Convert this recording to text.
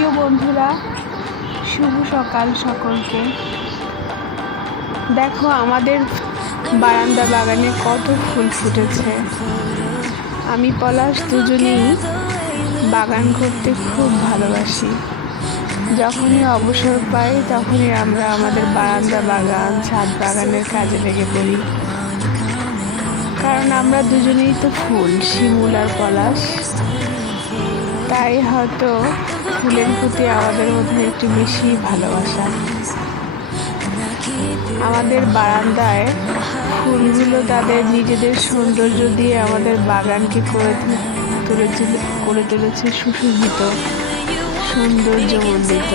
প্রিয় বন্ধুরা, শুভ সকাল সকলকে। দেখো আমাদের বারান্দা বাগানে কত ফুল ফুটেছে। আমি পলাশ দুজনেই বাগান করতে খুব ভালোবাসি। যখনই অবসর পাই, তখনই আমরা আমাদের বারান্দা বাগান, ছাদ বাগানের কাজে লেগে পড়ি। কারণ আমরা দুজনেই তো ফুল, শিমুল আর পলাশ। তাই হয়তো ফুলের প্রতি আমাদের মধ্যে একটু বেশি ভালোবাসা। আমাদের বারান্দায় ফুলগুলো তাদের নিজেদের সৌন্দর্য দিয়ে আমাদের বাগানকে করে তুলেছে করে তুলেছে সুশোভিত, সৌন্দর্যমণ্ডিত।